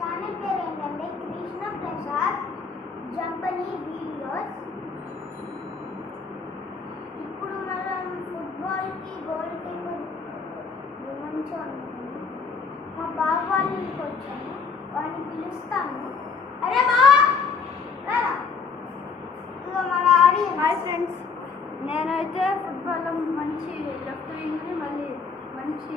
Channel పేరు ఏంటంటే Krishna Prasad Jampani videos. ఇప్పుడు మనం ఫుట్బాల్కి గోల్ కీపర్ మంచిగా ఉంటుంది. మా బాబు వాళ్ళ ఇంటికి వచ్చాను, వాడిని పిలుస్తాము. అరే బాబా హాయ్ ఫ్రెండ్స్, నేనైతే ఫుట్బాల్లో మంచి లెఫ్ట్ వింగ్ని, మళ్ళీ మంచి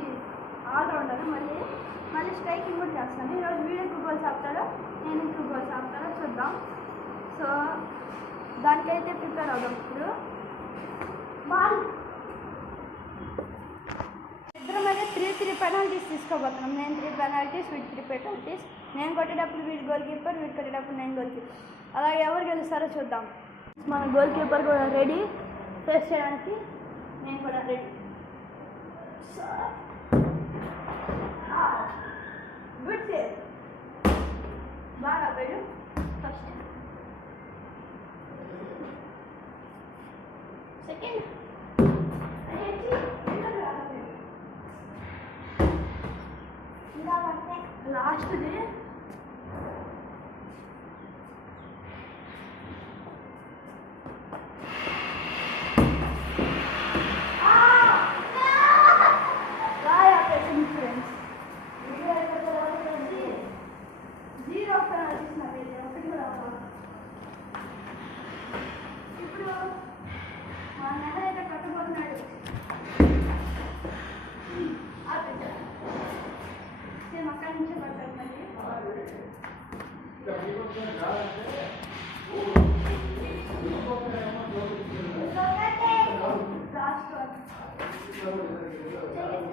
ఆల్రౌండర్, మళ్ళీ స్ట్రైకింగ్ కూడా చేస్తాను. ఈరోజు వీడియో 2 గోల్స్ ఆపుతాడో నేను 2 గోల్స్ ఆపుతాడో చూద్దాం. సో దానికైతే ప్రిపేర్ అవుదాం. ఇప్పుడు బాల్ ఇద్దరమైతే 3 పెనాల్టీస్ తీసుకోబోతున్నాం. నేను 3 పెనాల్టీస్, వీడి 3 పెనాల్టీస్. నేను కొట్టేటప్పుడు వీడి గోల్ కీపర్, వీడి కొట్టేటప్పుడు నేను గోల్ కీపర్. అలాగే ఎవరు గెలుస్తారో చూద్దాం. మన గోల్ కీపర్ కూడా రెడీ, ఫేస్ చేయడానికి నేను కూడా రెడీ. గుడ్ సేవ్, బాగా ఆపాడు. ఫస్ట్ సెకండ్ లాస్ట్ది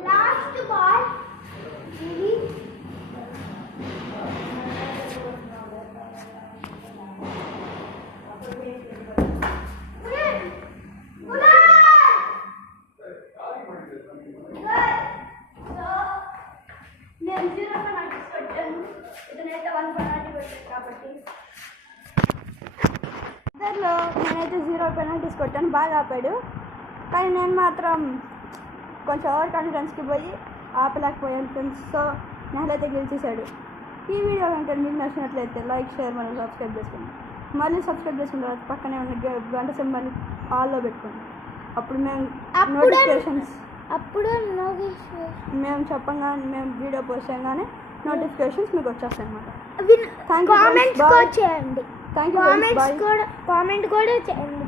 లాస్ట్ బాల్ ఇది. నేను 0 పెనాల్టీస్ కొట్టాను, ఇతనైతే 1 పెనాల్టీ కొట్టాను. కాబట్టి ఇద్దరిలో నేనైతే 0 పెనాల్టీస్ కొట్టాను, బాగా ఆపాడు. కానీ నేను మాత్రం కొంచెం ఓవర్ కాన్ఫిడెన్స్కి పోయి ఆపలేకపోయాను ఫ్రెండ్స్. సో నేనైతే గెలిచేశాడు. ఈ వీడియో కనుక మీకు నచ్చినట్లయితే లైక్, షేర్, మరియు సబ్స్క్రైబ్ చేసుకోండి. మళ్ళీ సబ్స్క్రైబ్ చేసుకున్న తర్వాత పక్కనే ఉన్న గంట సింబల్ ఆల్లో పెట్టుకోండి. అప్పుడు మేము నోటిఫికేషన్స్ మేము చెప్పంగానే, మేము వీడియో పోస్ట్ చేయగానే నోటిఫికేషన్స్ మీకు వచ్చేస్తాయి అన్నమాట. కామెంట్స్ కూడా చేయండి.